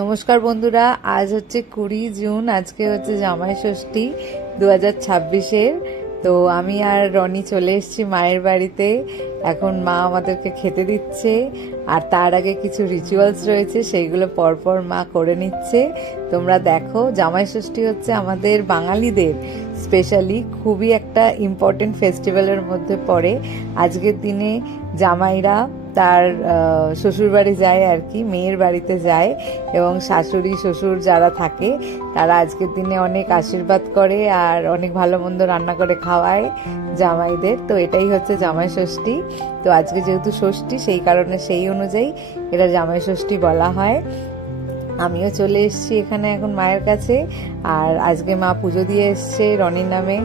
নমস্কার বন্ধুরা, আজ হচ্ছে 20 জুন। আজকে হচ্ছে জামাই ষষ্ঠী 2026-এর। তো আমি আর রনি চলে এসেছি মায়ের বাড়িতে। এখন মা আমাদেরকে খেতে দিচ্ছে, আর তার আগে কিছু রিচুয়ালস রয়েছে, সেইগুলো পরপর মা করে নিচ্ছে। তোমরা দেখো, জামাই ষষ্ঠী হচ্ছে আমাদের বাঙালিদের স্পেশালি খুবই একটা ইম্পর্টেন্ট ফেস্টিভ্যালের মধ্যে পড়ে। আজকের দিনে জামাইরা তার শ্বশুরবাড়ি যায় আর কি, মেয়ের বাড়িতে যায়, এবং শাশুড়ি শ্বশুর যারা থাকে তারা আজকের দিনে অনেক আশীর্বাদ করে আর অনেক ভালো মন্দ রান্না করে খাওয়ায় জামাইদের। তো এটাই হচ্ছে জামাই ষষ্ঠী। তো আজকে যেহেতু ষষ্ঠী, সেই কারণে সেই অনুযায়ী এটা জামাই ষষ্ঠী বলা হয়। আমিও চলে এসেছি এখানে এখন মায়ের কাছে, আর আজকে মা পুজো দিয়ে এসছে রনির নামে,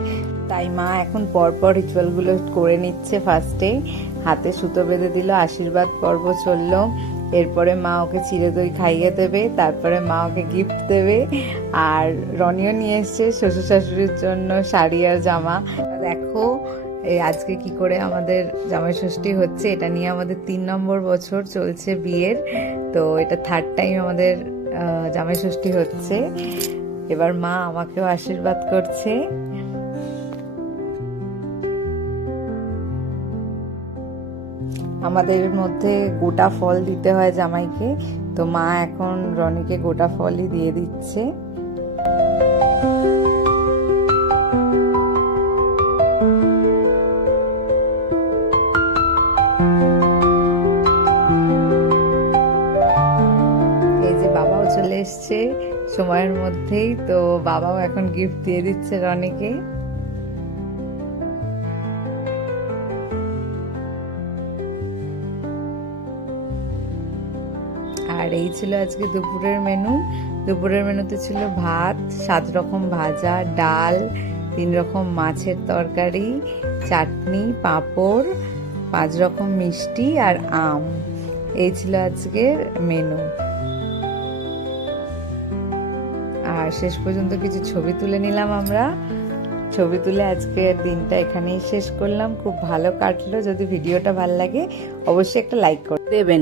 তাই মা এখন পরপর রিচুয়ালগুলো করে নিচ্ছে। ফার্স্টে হাতে সুতো বেঁধে দিল, আশীর্বাদ পর্ব চললো। এরপরে মা ওকে চিড়ে দই খাইয়ে দেবে, তারপরে মা ওকে গিফট দেবে। আর রনিও নিয়ে এসছে শ্বশুর শাশুড়ির জন্য শাড়ি আর জামা। দেখো এই আজকে কি করে আমাদের জামাই ষষ্ঠী হচ্ছে। এটা নিয়ে আমাদের 3 নম্বর বছর চলছে বিয়ের। তো এটা 3rd টাইম আমাদের জামাই ষষ্ঠী হচ্ছে। এবার মা আমাকেও আশীর্বাদ করছে। আমাদের মধ্যে গোটা ফল দিতে হয় জামাইকে, তো মা এখন রনিকে গোটা ফলই দিয়ে দিচ্ছে। এই যে বাবাও চলে এসছে সময়ের মধ্যেই, তো বাবাও এখন গিফট দিয়ে দিচ্ছে রনিকে। আর এই ছিল আজকে দুপুরের মেনু। দুপুরের মেনুতে ছিল ভাত, 7 রকম ভাজা, ডাল, 3 রকম মাছের তরকারি, চাটনি, পাঁপড়, 5 রকম মিষ্টি আর আম। এই ছিল আজকের মেনু। আর শেষ পর্যন্ত কিছু ছবি তুলে নিলাম আমরা। ছবি তুলে আজকের দিনটা এখানেই শেষ করলাম। খুব ভালো কাটলো। যদি ভিডিওটা ভালো লাগে অবশ্যই একটা লাইক করে দেবেন।